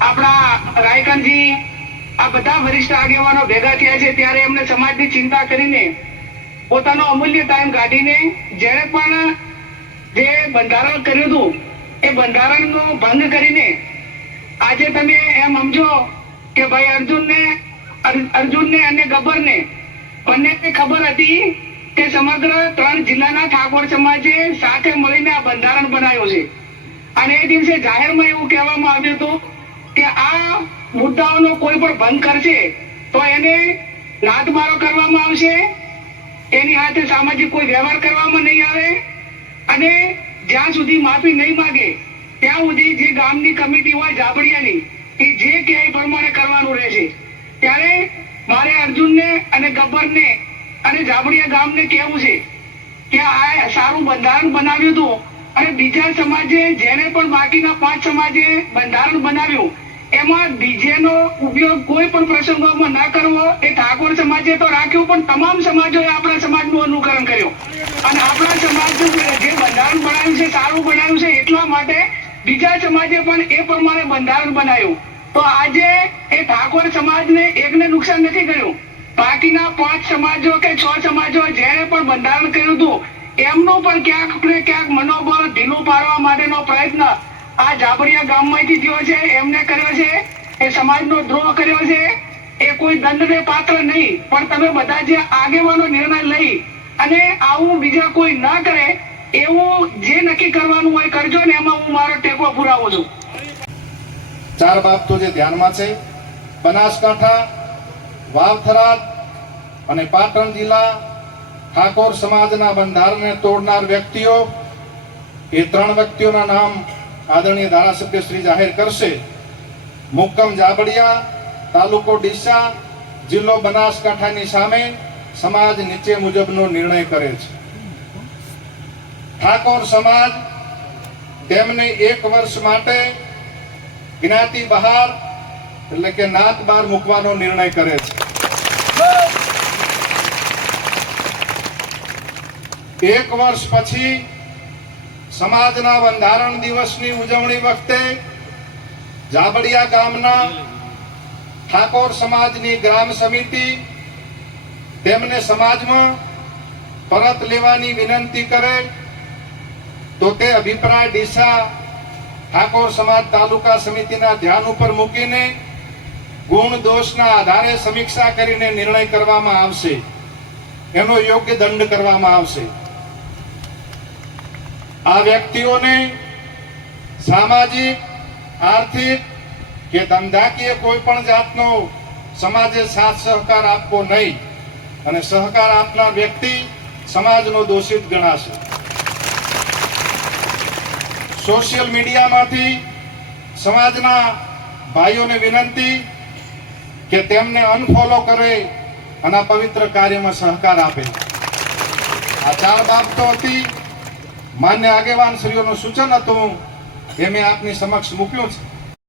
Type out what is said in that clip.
આપણા રાયકનજી આ બધા વરિષ્ઠ આગેવાનો ભેગા થયા છે ત્યારે એમને સમાજની ચિંતા કરીને પોતાનો અમૂલ્ય ટાઈમ કાઢીને જેણે પણ જે બંધારણ કર્યું હતું, એ બંધારણનો ભંગ કરીને આજે તમે એમ સમજો કે ભાઈ અર્જુનને અર્જુનને અને ગબ્બરને બંનેને ખબર હતી કે સમગ્ર ત્રણ જિલ્લાના ઠાકોર સમાજે સાથે મળીને આ બંધારણ બનાવ્યું છે. અને એ દિવસે જાહેરમાં એવું કહેવામાં આવ્યું હતું કે આ મુદ્દાઓનો કોઈ પણ ભંગ કરશે, તો એને લાદમારો કરવામાં આવશે. એની સાથે સામાજિક કોઈ વ્યવહાર કરવામાં નહીં આવે. અને જ્યાં સુધી માફી નહીં માંગે, ત્યાં સુધી જે ગામની કમિટી હોય જાબડિયાની, એ જે કે એ પ્રમાણે કરવાનું રહેશે. ત્યારે મારે અર્જુનને અને ગબ્બરને અને જાબડિયા ગામને કહેવું છે કે આ સારું બંધારણ બનાવ્યું હતું. અને બીજા સમાજે જેને પણ બાકીના પાંચ સમાજે બંધારણ બનાવ્યું એમાં ડીજે નો ઉપયોગ કોઈ પણ પ્રસંગોમાં ના કરવો. એ ઠાકોર સમાજે તો રાખ્યું, પણ તમામ સમાજોએ આપણા સમાજનું અનુકરણ કર્યું. અને આપણા સમાજનું જે બંધારણ બનાવ્યું છે, સારું બનાવ્યું છે, એટલા માટે બીજા સમાજે પણ એ પ્રમાણે બંધારણ બનાવ્યું. તો આજે એ ઠાકોર સમાજને એકને નુકસાન નથી કર્યું બાકીના પાંચ સમાજો કે છ સમાજો જેણે પણ બંધારણ કર્યું હતું, એમનું પણ ક્યાંક ને ક્યાંક મનોબળ ઢીલું પાડવા માટેનો પ્રયત્ન આ જાબડિયા ગામમાંથી થયો છે, એમને કર્યો છે, એ સમાજનો દ્રોહ કર્યો છે. એ કોઈ દંડને પાત્ર નહીં, પણ તમે બધા જે આગેવાનો નિર્ણય લઈ અને આવું બીજા કોઈ ન કરે, એવું જે નક્કી કરવાનું હોય કરજો ને, એમાં હું મારો ટેકો પુરાવું છું. ચાર બાબતો જે ધ્યાનમાં છે, બનાસકાંઠા, વાવથરાદ અને પાટણ જિલ્લા ઠાકોર સમાજના બંધારણને તોડનાર વ્યક્તિઓ, એ ત્રણ વ્યક્તિઓના નામ આદરણીય ધારાસભ્ય શ્રી જાહેર કરશે. મુક્કમ જાબડિયા તાલુકો ડીસા જિલ્લો બનાસકાંઠાની સામે સમાજ નીચે મુજબનો નિર્ણય કરે છે. ઠાકોર સમાજ તેમને એક વર્ષ માટે જ્ઞાતિ બહાર એટલે કે નાત બહાર મૂકવાનો નિર્ણય કરે છે. એક વર્ષ પછી સમાજના બંધારણ દિવસની ઉજવણી વખતે જાબડિયા ગામના ઠાકોર સમાજની ગ્રામ સમિતિ તેમને સમાજમાં પરત લેવાની વિનંતી કરે તો તે અભિપ્રાય ડીસા ઠાકોર સમાજ તાલુકા સમિતિના ધ્યાન ઉપર મૂકીને ગુણ દોષના આધારે સમીક્ષા કરીને નિર્ણય કરવામાં આવશે. એનો યોગ્ય દંડ કરવામાં આવશે. આ વ્યક્તિઓને સામાજિક, આર્થિક કે ધંધાકીય કોઈ પણ જાતનો સમાજે સાથ સહકાર આપવો નહીં અને સહકાર આપનાર વ્યક્તિ સમાજનો દોષિત ગણાશે. સોશિયલ મીડિયામાંથી સમાજના ભાઈઓને વિનંતી કે તેમને અનફોલો કરે અને પવિત્ર કાર્યમાં સહકાર આપે. આ ચાર બાબતો હતી. માન્ય આગેવાન શ્રીઓનું સૂચન હતું એ મેં આપની સમક્ષ મૂક્યું છે.